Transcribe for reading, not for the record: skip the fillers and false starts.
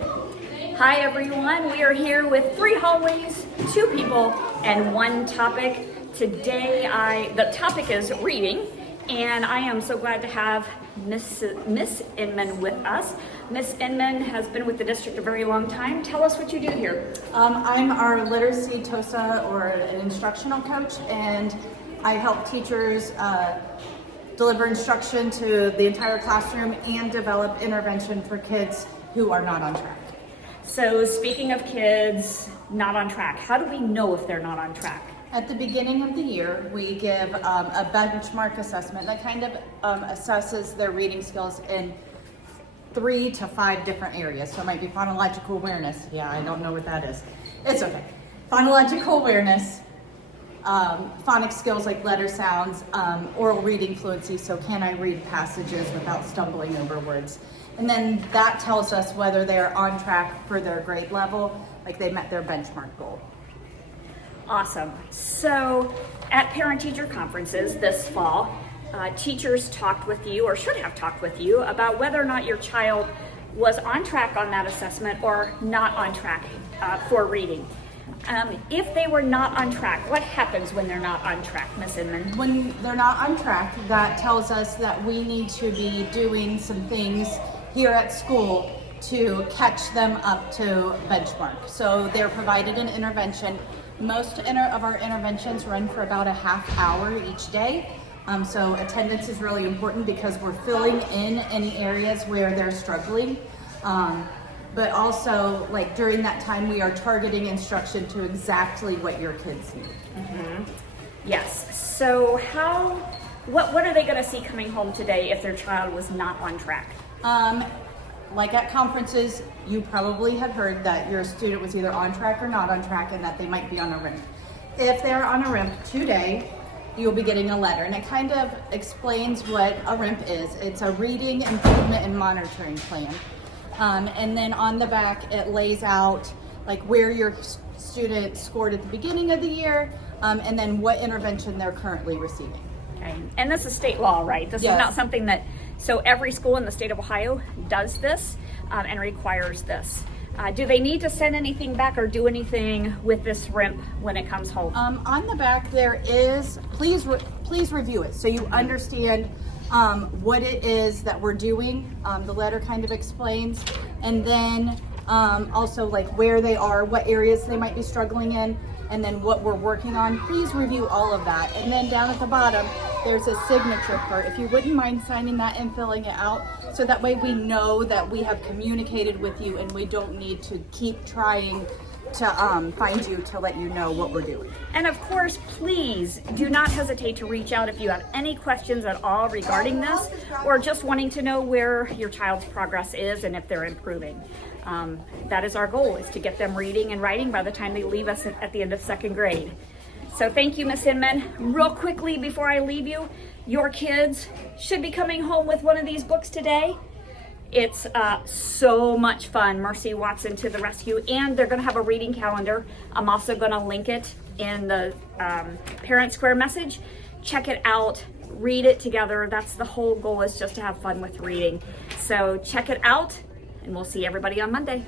Hi everyone, we are here with 3 hallways, 2 people, and 1 topic. Today the topic is reading, and I am so glad to have Miss Inman with us. Miss Inman has been with the district a very long time. Tell us what you do here. I'm our literacy TOSA, or an instructional coach, and I help teachers deliver instruction to the entire classroom and develop intervention for kids who are not on track. So speaking of kids not on track, how do we know if they're not on track? At the beginning of the year, we give a benchmark assessment that kind of assesses their reading skills in 3 to 5 different areas. So it might be phonological awareness. Yeah, I don't know what that is. It's okay. Phonological awareness, phonics skills like letter sounds, oral reading fluency, so can I read passages without stumbling over words. And then that tells us whether they're on track for their grade level, like they met their benchmark goal. Awesome. So at parent-teacher conferences this fall, teachers talked with you, or should have talked with you, about whether or not your child was on track on that assessment or not on track for reading. If they were not on track, what happens when they're not on track, Miss Inman? When they're not on track, that tells us that we need to be doing some things here at school to catch them up to benchmark. So they're provided an intervention. Most of our interventions run for about a half hour each day. So attendance is really important because we're filling in any areas where they're struggling. But also, like during that time, we are targeting instruction to exactly what your kids need. Mm-hmm. Yes. So what are they going to see coming home today if their child was not on track? Like at conferences, you probably have heard that your student was either on track or not on track, and that they might be on a RIMP. If they're on a RIMP today, you'll be getting a letter, and it kind of explains what a RIMP is. It's a reading improvement and monitoring plan. And then on the back, it lays out like where your student scored at the beginning of the year, and then what intervention they're currently receiving. Okay. And this is state law, right? This Yes. is not something that, so every school in the state of Ohio does this and requires this. Do they need to send anything back or do anything with this RIMP when it comes home? On the back there is, please review it so you understand what it is that we're doing. The letter kind of explains, and then also like where they are, what areas they might be struggling in, and then what we're working on. Please review all of that. And then down at the bottom, there's a signature part. If you wouldn't mind signing that and filling it out, so that way we know that we have communicated with you and we don't need to keep trying to find you to let you know what we're doing. And of course, please do not hesitate to reach out if you have any questions at all regarding this, or just wanting to know where your child's progress is and if they're improving. That is our goal, is to get them reading and writing by the time they leave us at the end of 2nd grade. So thank you, Miss Inman. Real quickly before I leave you, your kids should be coming home with one of these books today. It's so much fun. Mercy Watson to the rescue, and they're going to have a reading calendar. I'm also going to link it in the Parent Square message. Check it out, read it together. That's the whole goal, is just to have fun with reading. So check it out, and we'll see everybody on Monday.